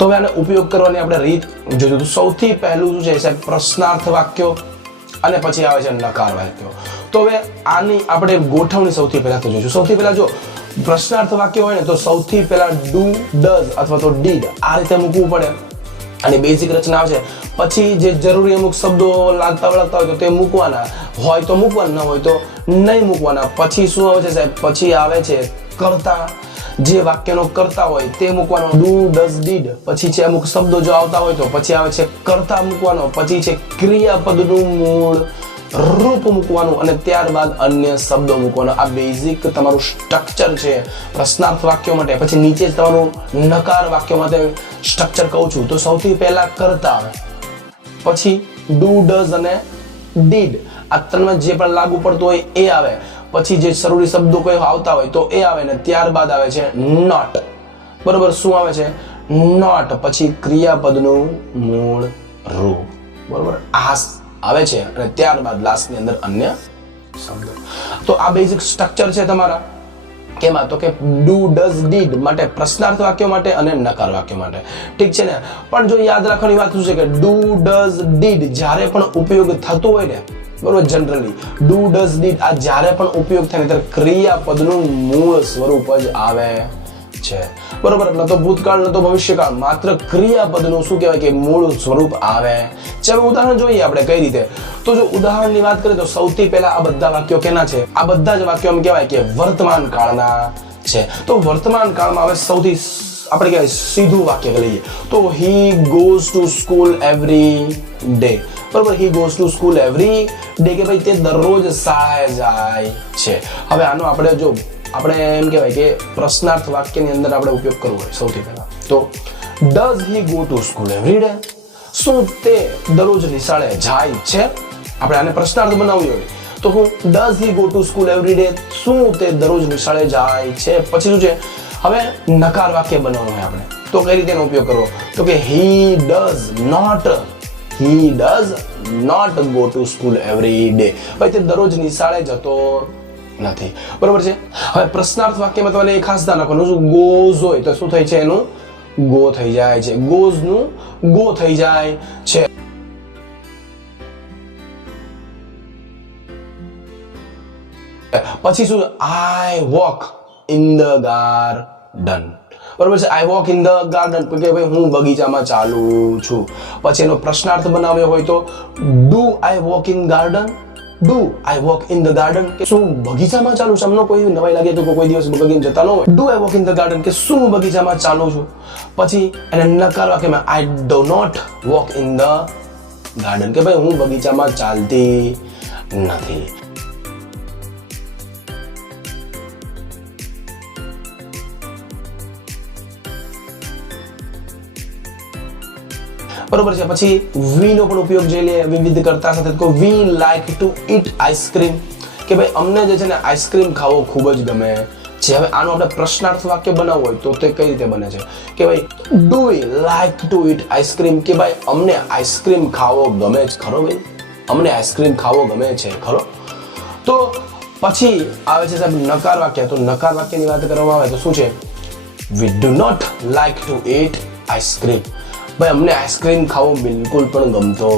તો હવે આનો ઉપયોગ કરવાની આપણે રીત જોઈશું. તો સૌથી પહેલું શું છે સાહેબ, પ્રશ્નાર્થ વાક્યો અને પછી આવે છે નકાર વાક્યો. તો હવે આની આપણે ગોઠવણી સૌથી પહેલા તો જોઈશું. સૌથી પહેલા જો પ્રશ્નાર્થ વાક્ય હોય ને તો સૌથી પહેલા ડુ, ડઝ અથવા તો ડીડ આ રીતે મૂકવું પડે. અને બેઝિક રચના આવે છે. પછી જે જરૂરી અમુક શબ્દો લાગતા વળગતા હોય તો તે મૂકવાના, હોય તો મૂકવાના, ન હોય તો નહીં મૂકવાના. પછી શું આવે છે સાહેબ, પછી આવે છે કર્તા, જે વાક્યનો કર્તા હોય તે મૂકવાનો, ડુ, ડઝ, ડીડ. પછી છે અમુક શબ્દો જો આવતા હોય તો પછી આવે છે કર્તા મૂકવાનો. પછી છે ક્રિયાપદનું મૂળ રૂપ મૂકવાનું અને ત્યારબાદ અન્ય શબ્દો મૂકવાનો. આ બેઝિક તમારું સ્ટ્રક્ચર છે પ્રશ્નાર્થ વાક્યો માટે. પછી નીચે જ તમારું નકાર વાક્યો માટે સ્ટ્રક્ચર કહું છું. તો સૌથી પહેલા કર્તા આવે, પછી ડુ, ડઝ અને ડીડ. આ ત્રણમાં જે પણ લાગુ પડતું હોય એ આવે. પછી જે જરૂરી શબ્દો કોઈ આવતા હોય તો એ આવે ને ત્યારબાદ આવે છે નોટ. બરોબર, શું આવે છે? નોટ. પછી ક્રિયાપદનું મૂળ રૂપ. બરોબર, આ આવે છે અને ત્યારબાદ લાસ્ટની અંદર અન્ય શબ્દો. તો આ બેઝિક સ્ટ્રક્ચર છે તમારા કેમાં, તો કે ડુ, ડઝ, ડીડ માટે, પ્રશ્નાર્થ વાક્યો માટે અને નકાર વાક્યો માટે. ઠીક છે ને? પણ જો યાદ રાખવાની વાત શું છે કે ડુ, ડઝ, ડીડ જ્યારે પણ ઉપયોગ થતો હોય ને, બરોબર, જનરલી ડુ, ડઝ, ડીડ આ જ્યારે પણ ઉપયોગ થાય ને ત્યારે ક્રિયાપદનું મૂળ સ્વરૂપ જ આવે છે. બરોબર, ન તો ભૂતકાળ ન તો ભવિષ્યકાળ, માત્ર ક્રિયાપદનું શું કહેવાય કે મૂળ સ્વરૂપ આવે. ચાલો ઉદાહરણ જોઈએ આપણે કઈ રીતે. તો જો ઉદાહરણની વાત કરીએ તો સૌથી પહેલા આ બધા વાક્યો કેના છે? આ બધા જ વાક્યો એમ કહેવાય કે વર્તમાન કાળના છે. તો વર્તમાન કાળમાં હવે સૌથી આપણે કહેવાય સીધું વાક્ય લઈએ તો he goes to school every day. બરોબર, he goes to school every day કે ભાઈ તે દરરોજ શાળાએ જાય છે. હવે આનો આપણે જો આપણે એમ કહેવાય કે પ્રશ્નાર્થ વાક્યની અંદર આપણે ઉપયોગ કરવો હોય સૌથી પહેલા તો does he go to school every day. શું તે દરરોજ નિશાળે જાય છે? આપણે આને પ્રશ્નાર્થ બનાવવું હોય તો હું does he go to school every day, શું તે દરરોજ નિશાળે જાય છે? પછી શું છે, હવે નકાર વાક્ય બનાવવું હોય આપણે તો કઈ રીતે એનો ઉપયોગ કરવો? તો કે he does not go to school every day. ભાઈ તે દરરોજ નિશાળે જતો નથી. બરોબર છે. હવે પ્રશ્નાર્થ વાક્યમાં તમારે એ ખાસ ધ્યાન રાખવાનું, શું ગોઝ હોય તો શું થાય છે, એનું ગો થઈ જાય છે. ગોઝ નું ગો થઈ જાય છે. પછી શું, આઈ વોક ઇન ધ ગાર્ડન. બરોબર છે, આઈ વોક ઇન ધ ગાર્ડન કે ભાઈ હું બગીચામાં ચાલુ છું. પછી એનો પ્રશ્નાર્થ બનાવ્યો હોય તો do I walk in garden, do I walk in the garden કે શું બગીચામાં ચાલુ છું. અમને કોઈ નવાઈ લાગે તો કોઈ દિવસ બગીચામાં જતા ન હોય. Do I walk in the garden કે શું હું બગીચામાં ચાલુ છું. પછી એને નકાર વાક્યમાં I do not walk in the garden કે ભાઈ હું બગીચામાં ચાલતી નથી. બરોબર છે. પછી વી નો પણ ઉપયોગ જોઈ લે વિવિધ કરતા સાથે. તો વી લાઈક ટુ ઈટ આઈસ્ક્રીમ કે ભાઈ અમને જે છે ને આઈસ્ક્રીમ ખાવો ખૂબ જ ગમે છે. હવે આનો આપણે પ્રશ્નાર્થ વાક્ય બનાવવું હોય તો તે કઈ રીતે બને છે કે ભાઈ do we like to eat ice cream કે ભાઈ અમને આઈસ્ક્રીમ ખાવો ગમે છે ખરો. ભાઈ અમને આઈસ્ક્રીમ ખાવો ગમે છે ખરો. તો પછી આવે છે સાહેબ નકાર વાક્ય. તો નકાર વાક્યની વાત કરવામાં આવે તો શું છે, we do not like to eat ice cream. ભાઈ અમને આઈસ્ક્રીમ ખાવો બિલકુલ પણ ગમતો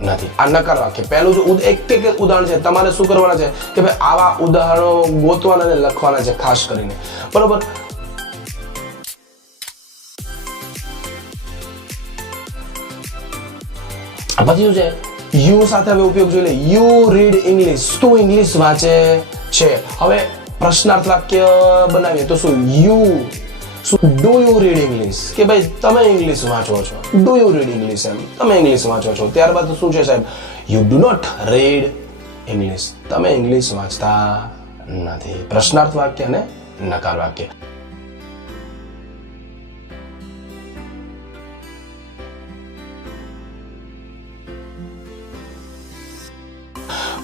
નથી. આ નકાર વાક્ય. પહેલું જો એક ઉદાહરણ છે, તમારે શું કરવાના છે કે ભાઈ આવા ઉદાહરણો ગોતવાના અને લખવાના છે ખાસ કરીને. બરોબર. પછી શું છે, યુ સાથે હવે ઉપયોગ જોઈ લે. યુ રીડ ઇંગ્લિશ, તું ઇંગ્લિશ વાંચે છે. હવે પ્રશ્નાર્થ વાક્ય બનાવીએ તો શું, you do you read English કે ભાઈ તમે ઇંગ્લિશ વાંચો છો. ડુ યુ રીડ ઇંગ્લિશ, એમ તમે ઇંગ્લિશ વાંચો છો. ત્યારબાદ શું છે સાહેબ, you do not read English, તમે ઇંગ્લિશ વાંચતા નથી. પ્રશ્નાર્થ વાક્ય અને નકાર વાક્ય.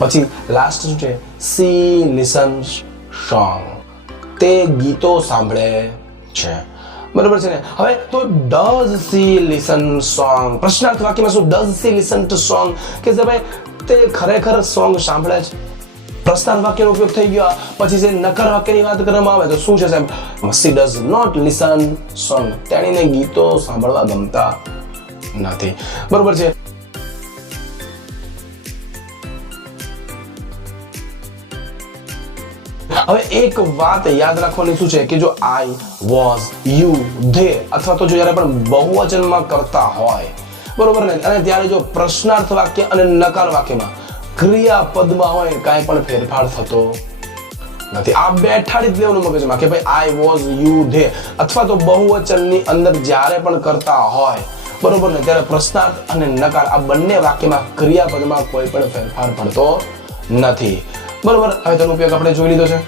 પછી લાસ્ટ શું છે, સી લિસન્સ સોંગ, તે ગીતો સાંભળે છે. બરોબર છે ને. હવે તો ડઝ સી લિસન સોંગ, પ્રશ્નાર્થ વાક્યમાં શું, does she listen to song કે ભાઈ તે ખરેખર સોંગ સાંભળે છે. પ્રશ્નાર્થ વાક્યનો ઉપયોગ થઈ ગયો. પછી જે નકાર વાક્યની વાત કરવામાં આવે તો શું છે સાહેબ? she does not listen song. તેણીને ગીતો સાંભળવા ગમતા નથી. બરોબર છે. હવે એક વાત યાદ રાખવાની શું છે કે જો I was you they અથવા તો જો જ્યારે પણ બહુવચનમાં કરતા હોય બરોબર ને અને ત્યારે જો પ્રશ્નાર્થ વાક્ય અને નકાર વાક્યમાં ક્રિયાપદમાં હોય કાંઈ પણ ફેરફાર થતો નથી. આ બેઠાડી જ લેવાનું મગજમાં કે ભાઈ I was you they અથવા તો બહુવચનની અંદર જ્યારે પણ કરતા હોય બરોબર ને ત્યારે પ્રશ્નાર્થ અને નકાર આ બંને વાક્યમાં ક્રિયાપદમાં કોઈ પણ ફેરફાર પડતો નથી. બરોબર. હવે તેનો ઉપયોગ આપણે જોઈ લીધો છે.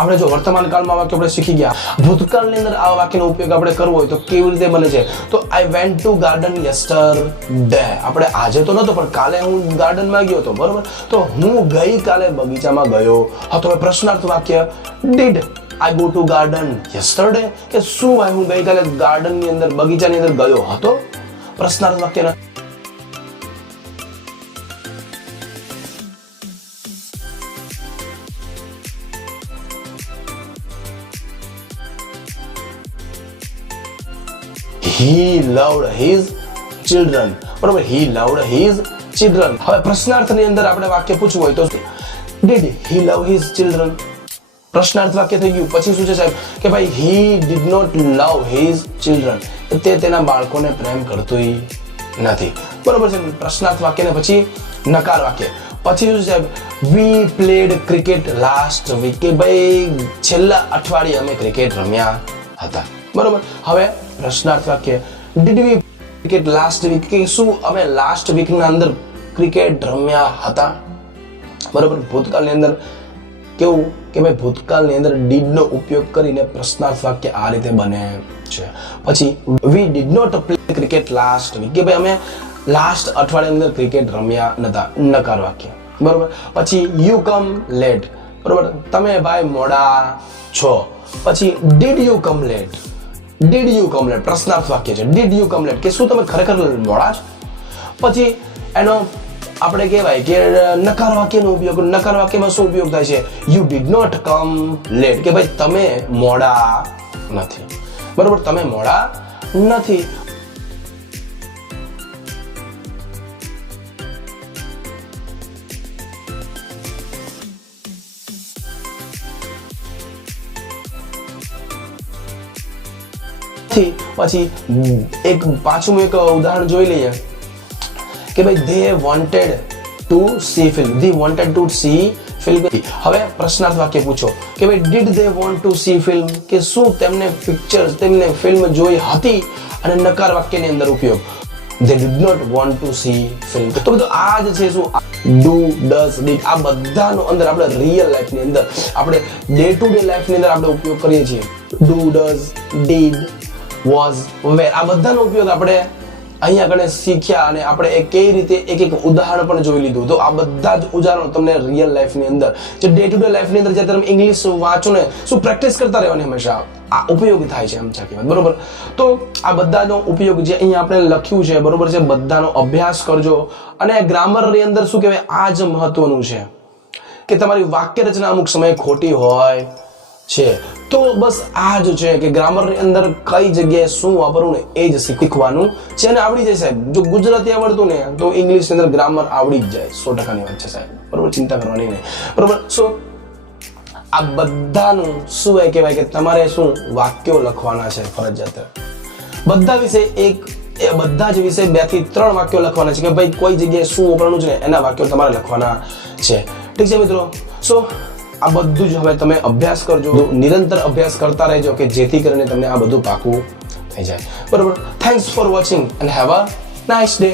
આપણે જો વર્તમાન કાળમાં વાક્ય આપણે શીખી ગયા. ભૂતકાળની અંદર આ વાક્યનો ઉપયોગ આપણે કરવો હોય તો કેવી રીતે બને છે? તો I went to garden yesterday. આપણે આજે તો નતો પણ કાલે હું ગાર્ડનમાં ગયો હતો. બરોબર. તો હું ગઈકાલે બગીચામાં ગયો હતો. પ્રશ્નાર્થ વાક્ય did I go to garden yesterday કે શું હું ગઈકાલે ગાર્ડનની અંદર બગીચાની અંદર ગયો હતો? પ્રશ્નાર્થ વાક્યના he loved his children. બરોબર. he loved his children. હવે પ્રશ્નાર્થની અંદર આપણે વાક્ય પૂછવું હોય તો did he love his children? પ્રશ્નાર્થ વાક્ય થઈ ગયું. પછી શું છે સાહેબ કે ભાઈ he did not love his children. તે તેના બાળકોને પ્રેમ કરતોય નથી. બરોબર છે. પ્રશ્નાર્થ વાક્ય ને પછી નકાર વાક્ય. પછી શું સાહેબ we played cricket last week કે ભાઈ છેલ્લા અઠવાડિયે અમે ક્રિકેટ રમ્યા હતા. બરોબર. હવે પ્રશ્નાર્થ વાક્ય did we cricket last week કે શું અમે લાસ્ટ વીક ના અંદર ક્રિકેટ રમ્યા હતા? બરોબર. ભૂતકાળની અંદર કેવું કે ભાઈ ભૂતકાળની અંદર did નો ઉપયોગ કરીને પ્રશ્નાર્થ વાક્ય આ રીતે બને છે. પછી we did not play cricket last week કે ભાઈ અમે લાસ્ટ અઠવાડિયાની અંદર ક્રિકેટ રમ્યા નતા. નકાર વાક્ય. બરોબર. પછી you come late. બરોબર. તમે ભાઈ મોડા છો. પછી did you come late? did you come late પ્રશ્નાર્થ વાક્ય છે. did you come late કે શું તમે ખરેખર મોડા છો? પછી એનો આપણે કહેવાય કે નકાર વાક્યનો ઉપયોગ. નકાર વાક્યમાં શું ઉપયોગ થાય છે? you did not come late કે ભાઈ તમે મોડા નથી. બરોબર. તમે મોડા નથી. પછી એક પાછું એક ઉદાહરણ જોઈ લઈએ કે ભાઈ they wanted to see film. they wanted to see film. હવે પ્રશ્નાર્થ વાક્ય પૂછો કે ભાઈ did they want to see film કે શું તેમને પિક્ચર તેમને ફિલ્મ જોઈ હતી? અને નકાર વાક્યની અંદર ઉપયોગ they did not want to see film. તો બધું આ જ છે શું do does did આ બધાનો અંદર આપણે રિયલ લાઈફની અંદર આપણે ડે ટુ ડે લાઈફની અંદર આપણે ઉપયોગ કરીએ છીએ. do does did was where આ બધાનો ઉપયોગ આપણે અહીંયા આગળ શીખ્યા અને આપણે એ કઈ રીતે એક એક ઉદાહરણ પણ જોઈ લીધું. તો આ બધા જ ઉદાહરણો તમને રિયલ લાઈફની અંદર જે ડે ટુ ડે લાઈફની અંદર જ્યારે તમે ઇંગ્લિશ વાંચો ને શું પ્રેક્ટિસ કરતા રહેવાની હંમેશા આ ઉપયોગી થાય છે. એમ છે કહેવાય. બરોબર. તો આ બધાનો ઉપયોગ જે અહીંયા આપણે લખ્યું છે બરોબર છે બધાનો અભ્યાસ કરજો. અને ગ્રામરની અંદર શું કહેવાય આ જ મહત્વનું છે કે તમારી વાક્ય રચના અમુક સમયે ખોટી હોય છે. તો બસ આ જ છે કે ગ્રામરની અંદર કઈ જગ્યાએ શું વાપરવું ને એ જ શીખવાનું છે અને આવડી જાય સાહેબ. જો ગુજરાતી આવડતું ને તો ઇંગ્લિશ ની અંદર ગ્રામર આવડી જ જાય. 100% વાત છે સાહેબ, બરોબર, ચિંતા કરવાની નહીં, બરોબર. સો આ બધાનું શું કહેવાય કે તમારે શું વાક્યો લખવાના છે ફરજિયાત. બધા વિશે બધા જ વિશે 2 થી 3 વાક્યો લખવાના છે કે ભાઈ કોઈ જગ્યાએ શું વાપરવાનું છે ને એના વાક્યો તમારે લખવાના છે. ઠીક છે મિત્રો. સો આ બધું જ હવે તમે અભ્યાસ કરજો, નિરંતર અભ્યાસ કરતા રહેજો કે જેથી કરીને તમને આ બધું પાકું થઈ જાય, બરોબર. Thanks for watching and have a nice day.